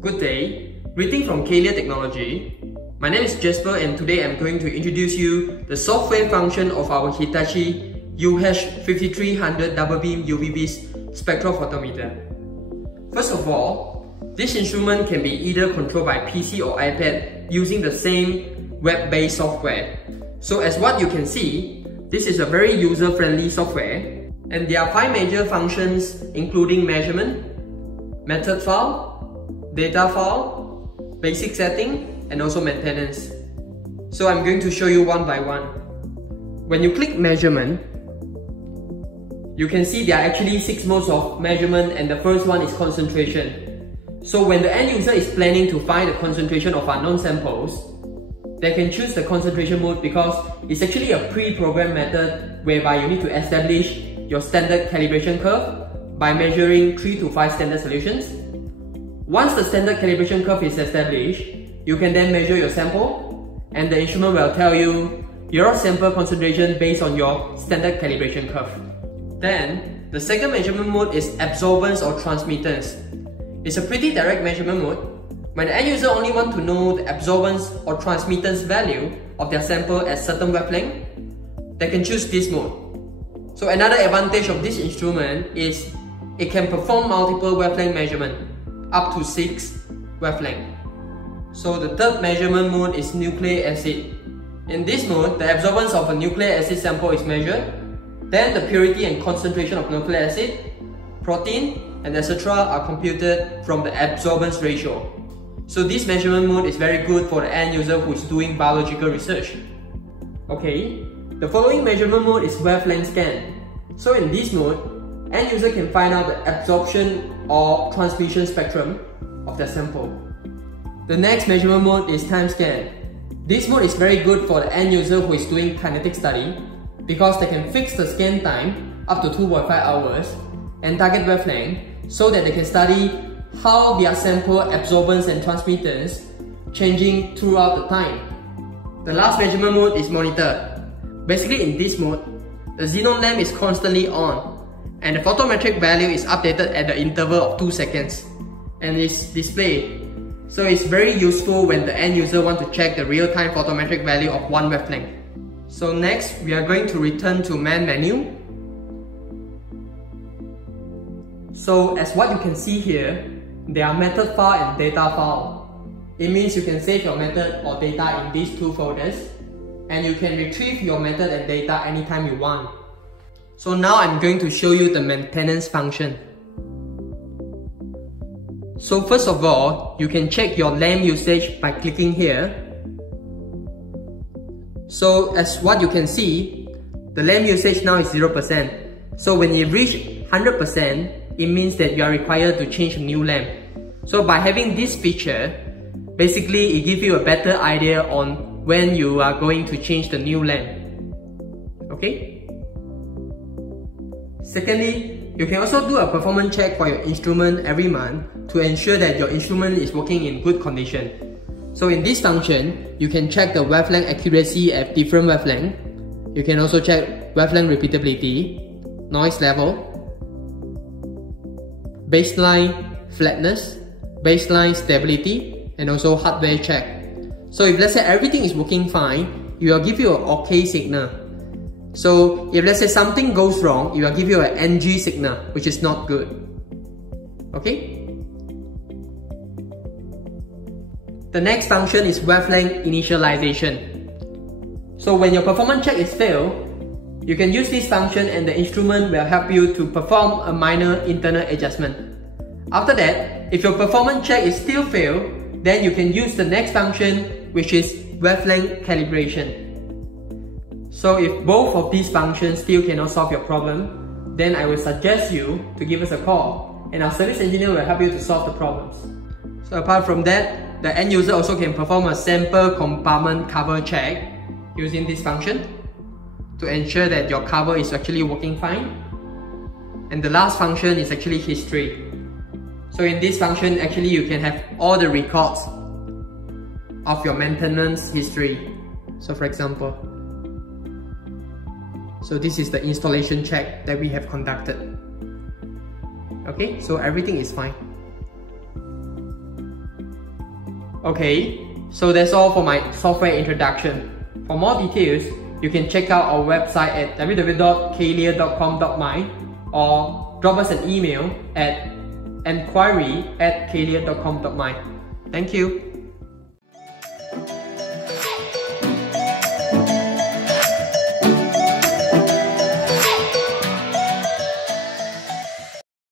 Good day, greeting from Kalia Technology. My name is Jasper and today I'm going to introduce you the software function of our Hitachi UH5300 double beam UV-Vis spectrophotometer. First of all, this instrument can be either controlled by PC or iPad using the same web-based software. So as what you can see, this is a very user-friendly software and there are 5 major functions including measurement, method file, data file, basic setting, and also maintenance. So I'm going to show you one by one. When you click measurement, you can see there are actually 6 modes of measurement and the first one is concentration. So when the end user is planning to find the concentration of unknown samples, they can choose the concentration mode because it's actually a pre-programmed method whereby you need to establish your standard calibration curve by measuring 3 to 5 standard solutions. Once the standard calibration curve is established, you can then measure your sample and the instrument will tell you your sample concentration based on your standard calibration curve. Then, the second measurement mode is absorbance or transmittance. It's a pretty direct measurement mode. When the end user only want to know the absorbance or transmittance value of their sample at certain wavelength, they can choose this mode. So another advantage of this instrument is it can perform multiple wavelength measurement, up to 6 wavelength. So the third measurement mode is nucleic acid. In this mode, the absorbance of a nucleic acid sample is measured. Then the purity and concentration of nucleic acid, protein, and etc. are computed from the absorbance ratio. So this measurement mode is very good for the end user who is doing biological research. Okay, the following measurement mode is wavelength scan. So in this mode, end user can find out the absorption or transmission spectrum of the sample. The next measurement mode is time scan. This mode is very good for the end user who is doing kinetic study because they can fix the scan time up to 2.5 hours and target wavelength so that they can study how their sample absorbance and transmittance changing throughout the time. The last measurement mode is monitor. Basically in this mode, the xenon lamp is constantly on and the photometric value is updated at the interval of 2 seconds and is displayed. So it's very useful when the end user want to check the real-time photometric value of one wavelength. So next, we are going to return to main menu. So as what you can see here, there are method file and data file. It means you can save your method or data in these 2 folders and you can retrieve your method and data anytime you want. So now I'm going to show you the maintenance function. So first of all, you can check your lamp usage by clicking here. So as what you can see, the lamp usage now is 0%. So when you reach 100%, it means that you are required to change a new lamp. So by having this feature, basically it gives you a better idea on when you are going to change the new lamp. Okay? Secondly, you can also do a performance check for your instrument every month to ensure that your instrument is working in good condition. So in this function, you can check the wavelength accuracy at different wavelength. You can also check wavelength repeatability, noise level, baseline flatness, baseline stability, and also hardware check. So if let's say everything is working fine, it will give you an OK signal. So if let's say something goes wrong, it will give you an NG signal, which is not good. Okay? The next function is wavelength initialization. So when your performance check is failed, you can use this function and the instrument will help you to perform a minor internal adjustment. After that, if your performance check is still failed, then you can use the next function, which is wavelength calibration. So if both of these functions still cannot solve your problem, then I will suggest you to give us a call and our service engineer will help you to solve the problems. So apart from that, the end user also can perform a sample compartment cover check using this function to ensure that your cover is actually working fine. And the last function is actually history. So in this function, actually you can have all the records of your maintenance history. So for example, so this is the installation check that we have conducted. Okay, so everything is fine. Okay, so that's all for my software introduction. For more details, you can check out our website at www.kalia.com.my or drop us an email at enquiry@kalia.com.my. Thank you.